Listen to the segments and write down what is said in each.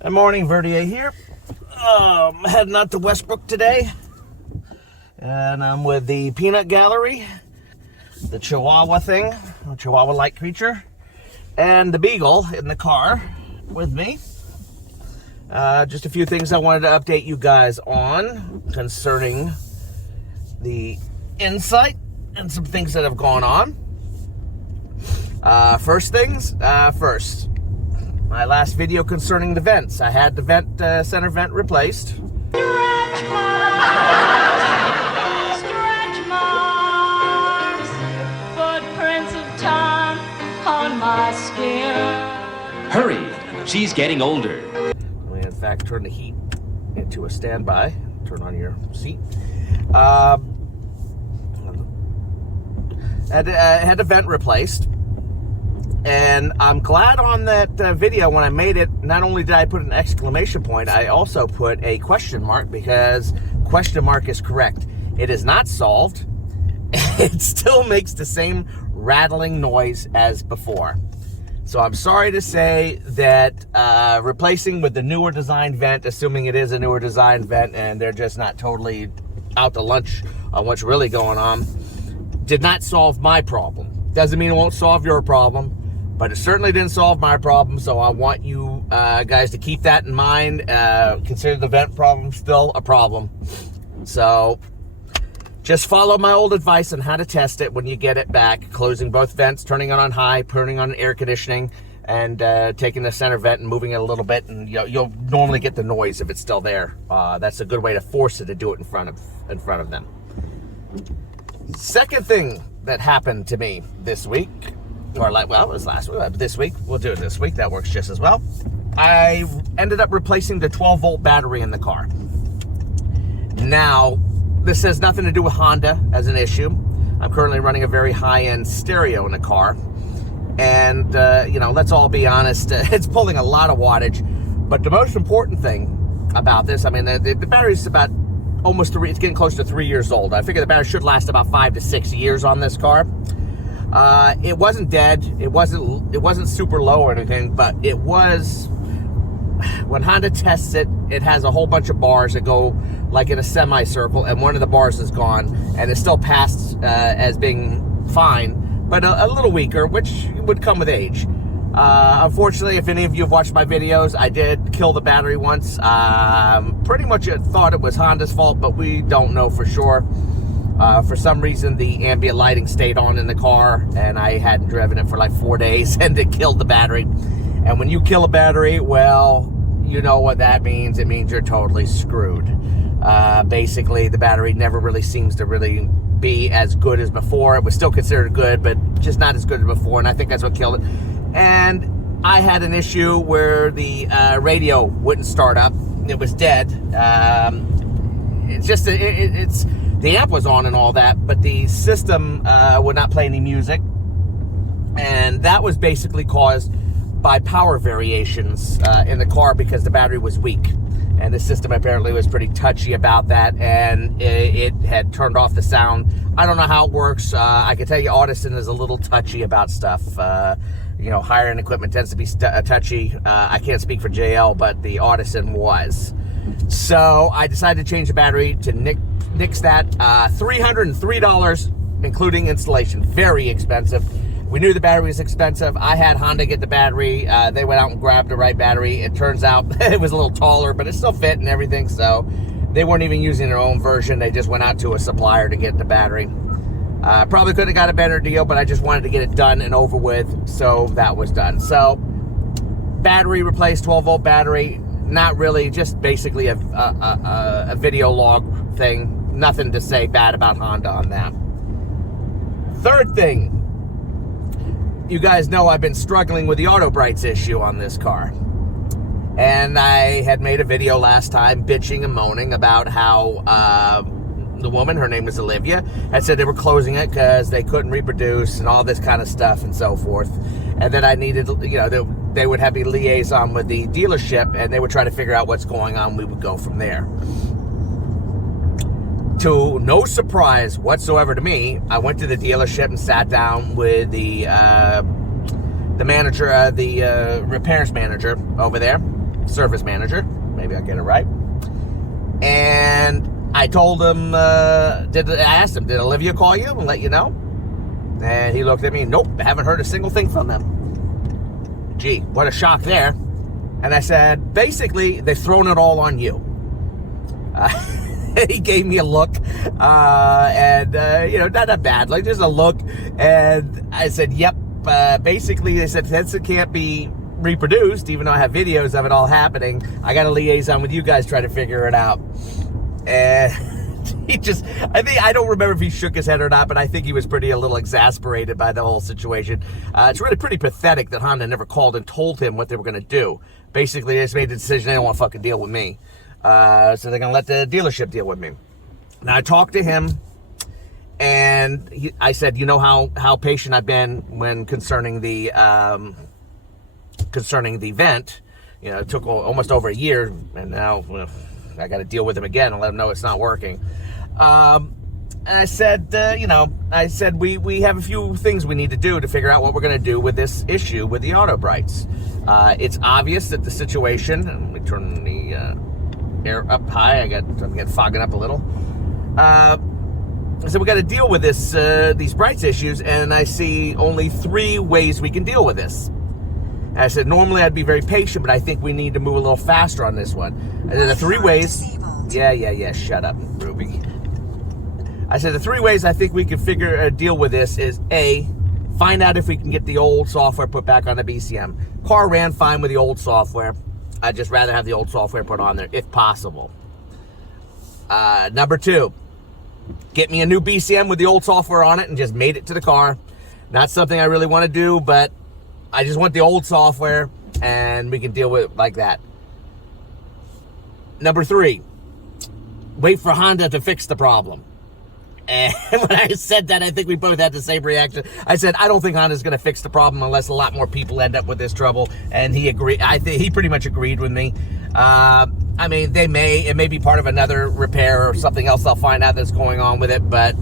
Good morning, Verdier here. Heading out to Westbrook today. And I'm with the Peanut Gallery, the Chihuahua thing, a Chihuahua-like creature, and the Beagle in the car with me. Just a few things I wanted to update you guys on concerning the Insight and some things that have gone on. First things first. My last video concerning the vents. I had the center vent replaced. Stretch marks, footprints of time on my skin. Hurry, she's getting older. We in fact turn the heat into a standby. Turn on your seat. Had the vent replaced. And I'm glad on that video when I made it, not only did I put an exclamation point, I also put a question mark because question mark is correct. It is not solved. It still makes the same rattling noise as before. So I'm sorry to say that replacing with the newer design vent, assuming it is a newer design vent and they're just not totally out to lunch on what's really going on, did not solve my problem. Doesn't mean it won't solve your problem. But it certainly didn't solve my problem, so I want you guys to keep that in mind. Consider the vent problem still a problem. So just follow my old advice on how to test it when you get it back. Closing both vents, turning it on high, turning on air conditioning, and taking the center vent and moving it a little bit, and you'll normally get the noise if it's still there. That's a good way to force it to do it in front of them. Second thing that happened to me this week, or it was last week, this week, we'll do it this week, that works just as well. I ended up replacing the 12-volt battery in the car. Now, this has nothing to do with Honda as an issue. I'm currently running a very high-end stereo in the car. And, let's all be honest, it's pulling a lot of wattage. But the most important thing about this, I mean, the battery's about almost it's getting close to 3 years old. I figure the battery should last about 5 to 6 years on this car. It wasn't dead. It wasn't super low or anything, but it was, when Honda tests it, it has a whole bunch of bars that go like in a semicircle, and one of the bars is gone, and it's still passed as being fine, but a little weaker, which would come with age. Unfortunately, if any of you have watched my videos, I did kill the battery once. Pretty much thought it was Honda's fault, but we don't know for sure. For some reason, the ambient lighting stayed on in the car, and I hadn't driven it for like 4 days, and it killed the battery. And when you kill a battery, well, you know what that means. It means you're totally screwed. Basically, the battery never really seems to really be as good as before. It was still considered good, but just not as good as before, and I think that's what killed it. And I had an issue where the radio wouldn't start up. It was dead. The amp was on and all that, but the system would not play any music. And that was basically caused by power variations in the car because the battery was weak. And the system apparently was pretty touchy about that, and it had turned off the sound. I don't know how it works. I can tell you Audison is a little touchy about stuff. Higher-end equipment tends to be touchy. I can't speak for JL, but the Audison was. So I decided to change the battery to nix that. $303, including installation. Very expensive. We knew the battery was expensive. I had Honda get the battery. They went out and grabbed the right battery. It turns out it was a little taller, but it still fit and everything. So they weren't even using their own version. They just went out to a supplier to get the battery. Probably could have got a better deal, but I just wanted to get it done and over with. So that was done. So battery replaced, 12-volt battery. Not really, just basically a video log thing. Nothing to say bad about Honda on that. Third thing, you guys know I've been struggling with the auto brights issue on this car. And I had made a video last time bitching and moaning about how the woman, her name is Olivia, had said they were closing it because they couldn't reproduce and all this kind of stuff and so forth. And that I needed, they would have a liaison with the dealership and they would try to figure out what's going on. We would go from there. To no surprise whatsoever to me, I went to the dealership and sat down with the manager, the repairs manager over there, service manager. Maybe I'll get it right. And I told him, I asked him, did Olivia call you and let you know? And he looked at me, nope, I haven't heard a single thing from them. Gee, what a shock there. And I said, basically, they've thrown it all on you. He gave me a look, and not that bad, like just a look. And I said, yep, basically, they said, since it can't be reproduced, even though I have videos of it all happening, I got a liaison with you guys trying to figure it out. And I don't remember if he shook his head or not, but I think he was a little exasperated by the whole situation. It's really pretty pathetic that Honda never called and told him what they were going to do. Basically, they just made the decision they don't want to fucking deal with me. So they're going to let the dealership deal with me. Now, I talked to him, and I said, you know how patient I've been when concerning the vent. It took almost over a year, and now I got to deal with him again and let him know it's not working. And I said, we have a few things we need to do to figure out what we're going to do with this issue with the auto brights. It's obvious that the situation, and let me turn the air up high, I'm getting fogging up a little. So we got to deal with these brights issues, and I see only 3 ways we can deal with this. And I said, normally I'd be very patient, but I think we need to move a little faster on this one. And then the 3 ways... Yeah, shut up, Ruby. I said the 3 ways I think we can deal with this is A, find out if we can get the old software put back on the BCM. Car ran fine with the old software. I'd just rather have the old software put on there if possible. Number 2, get me a new BCM with the old software on it and just made it to the car. Not something I really want to do, but I just want the old software and we can deal with it like that. Number 3, wait for Honda to fix the problem. And when I said that, I think we both had the same reaction. I said, I don't think Honda's going to fix the problem unless a lot more people end up with this trouble. And he agreed. I think he pretty much agreed with me. It may be part of another repair or something else I'll find out that's going on with it, but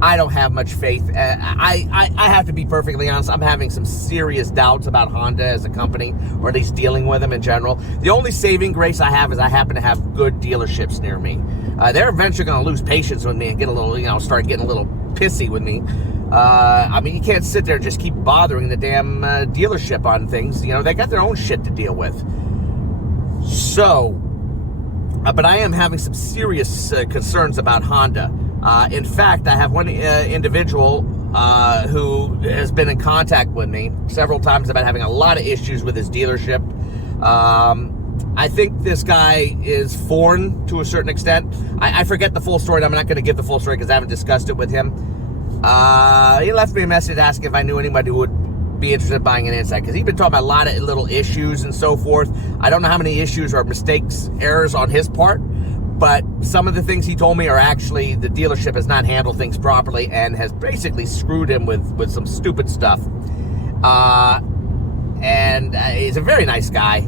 I don't have much faith. I have to be perfectly honest. I'm having some serious doubts about Honda as a company, or at least dealing with them in general. The only saving grace I have is I happen to have good dealerships near me. They're eventually going to lose patience with me and get a little, start getting a little pissy with me. You can't sit there and just keep bothering the damn dealership on things. They got their own shit to deal with. So, but I am having some serious concerns about Honda. In fact, I have one individual who has been in contact with me several times about having a lot of issues with his dealership. I think this guy is foreign to a certain extent. I forget the full story. I'm not going to give the full story because I haven't discussed it with him. He left me a message asking if I knew anybody who would be interested in buying an Insight, because he's been talking about a lot of little issues and so forth. I don't know how many issues are mistakes, errors on his part, but some of the things he told me are actually the dealership has not handled things properly and has basically screwed him with some stupid stuff. And he's a very nice guy,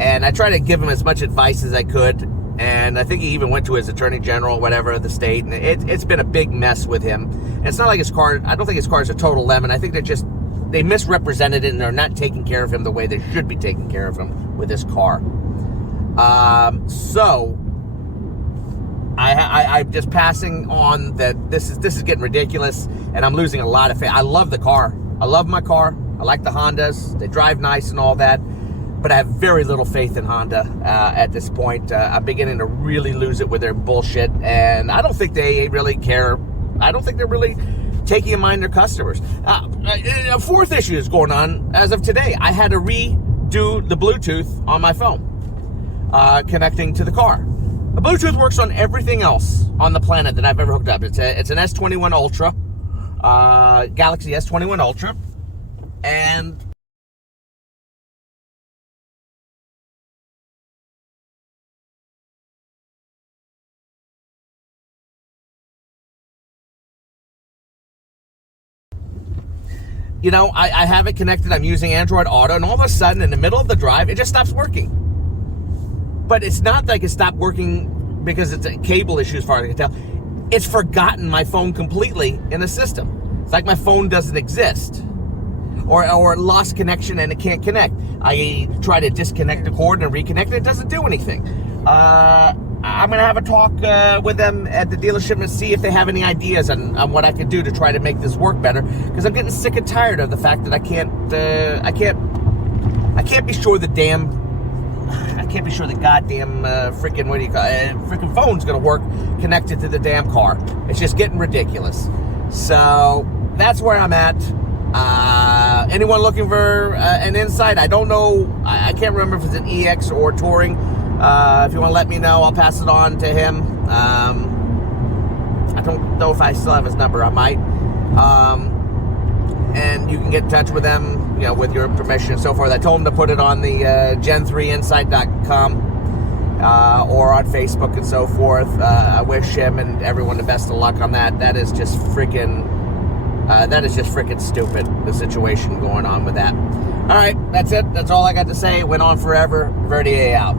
and I try to give him as much advice as I could. And I think he even went to his attorney general, whatever, of the state. And it's been a big mess with him. And it's not like his car, I don't think his car is a total lemon. I think they misrepresented it and they're not taking care of him the way they should be taking care of him with this car. So I'm just passing on that this is getting ridiculous, and I'm losing a lot of faith. I love the car. I love my car. I like the Hondas. They drive nice and all that. But I have very little faith in Honda at this point. I'm beginning to really lose it with their bullshit, and I don't think they really care. I don't think they're really taking in mind their customers. A fourth issue is going on as of today. I had to redo the Bluetooth on my phone, connecting to the car. The Bluetooth works on everything else on the planet that I've ever hooked up. It's an S21 Ultra, Galaxy S21 Ultra, and I have it connected. I'm using Android Auto, and all of a sudden, in the middle of the drive, it just stops working. But it's not like it stopped working because it's a cable issue, as far as I can tell. It's forgotten my phone completely in the system. It's like my phone doesn't exist. or lost connection and it can't connect. I try to disconnect the cord and reconnect it. It doesn't do anything. I'm going to have a talk with them at the dealership and see if they have any ideas on what I could do to try to make this work better. Because I'm getting sick and tired of the fact that I can't be sure the goddamn freaking, what do you call it, freaking phone's going to work connected to the damn car. It's just getting ridiculous. So that's where I'm at. Anyone looking for an insight? I don't know. I can't remember if it's an EX or Touring. If you want to let me know, I'll pass it on to him. I don't know if I still have his number. I might. And you can get in touch with them, with your permission and so forth. I told him to put it on the gen3insight.com or on Facebook and so forth. I wish him and everyone the best of luck on that. That is just freaking stupid, the situation going on with that. All right, that's it. That's all I got to say. It went on forever. Verdier out.